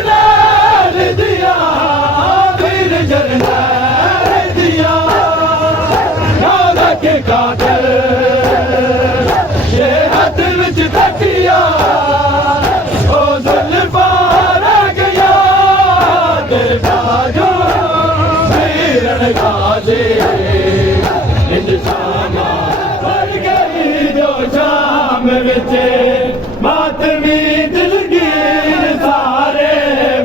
जरनैल दिया वीर जरनैल दिया नानक कातर ये हथ विच तकिया ओ जुल्फा रह गया तेरे बाजो वीरन गाजे इंसाना भर गई जो शाम विच मातमी दिलगीर सारे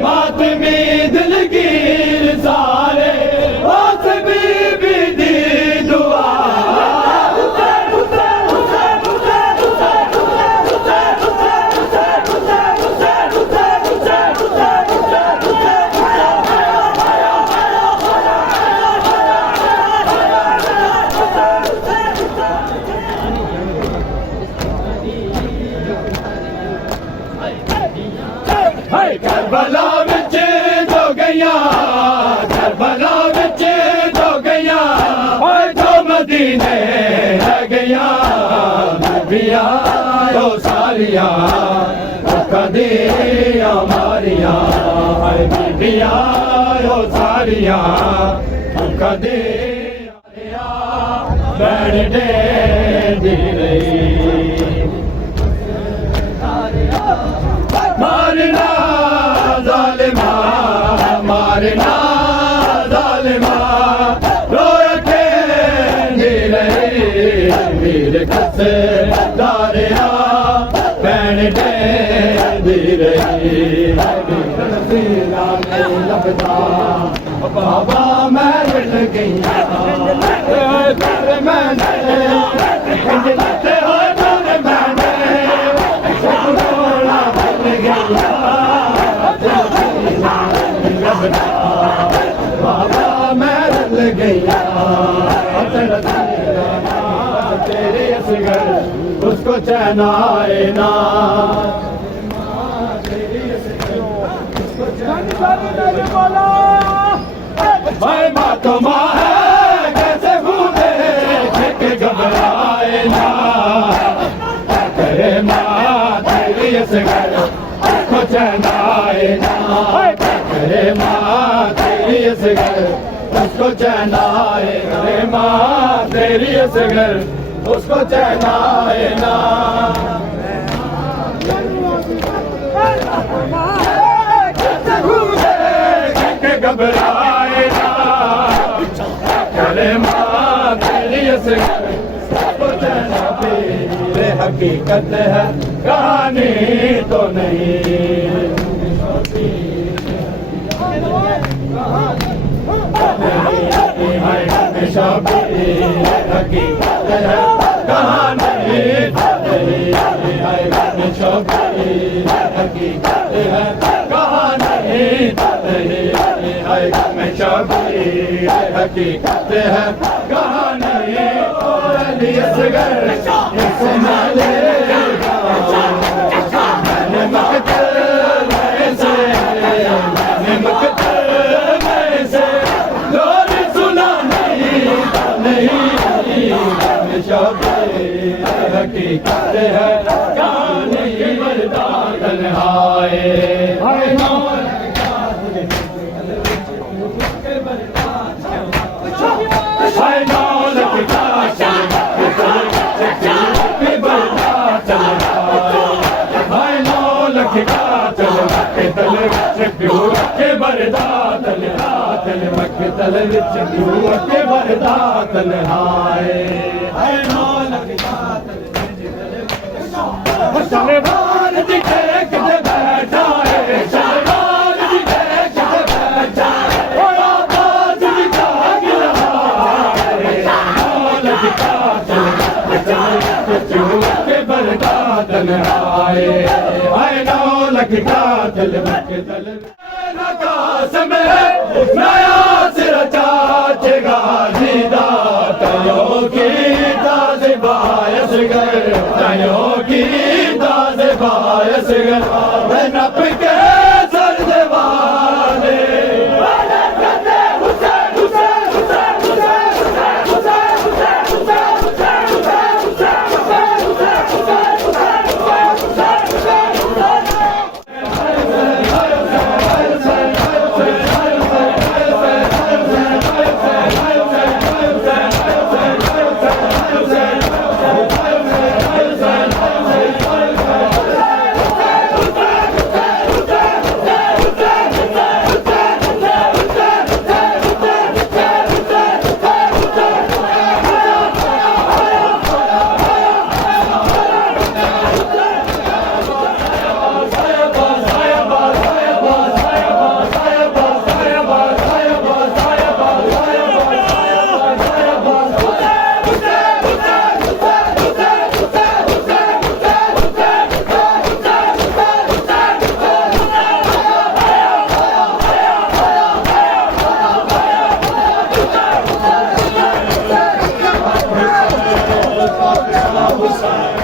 मातमी दिलगीर सारे उस बीबी दी दुआ करबला विच जो गया करबला विच जो गया जो मदीने रह गया नबिया तो सारिया कदे हमारिया बीबिया तो सारिया कदे बैठ दे दी मारना जालिमा मारना जालिमा रो रखे वीर कस दारिया पैन दे दी रही लगता बाबा मैं मिल गई बाबा मैं रल गया तेरे असगर उसको चैन आए ना भाई माँ तो माँ है कैसे भूले के घबराए ना करे माँ तेरी असगर उसको चैन आए ना करे माँ तेरी असगर उसको चैन आए रे माँ तेरी असगर उसको चैन आए ना घबराए ना करे माँ तेरी असगर उसको चैन आए हकीकत है कहानी तो नहीं हमेशा हकीकत है कहानी हमेशा हकीकत है कहानी हमेशा हकीकत है कहानी असगर हकीकत है कहानी मर्दान तन्हाए सलमान जी देख दे बैठा है सलमान जी देख दे बैठा और आवाज भी जाग रहा के बरदा तन्हाए आए नौलख का दिल मकतल नकास में नया सिर चाचेगा जीदा तयो की दास बायस गर तयो की दास बायस गर नप के सर देवाले हुसैन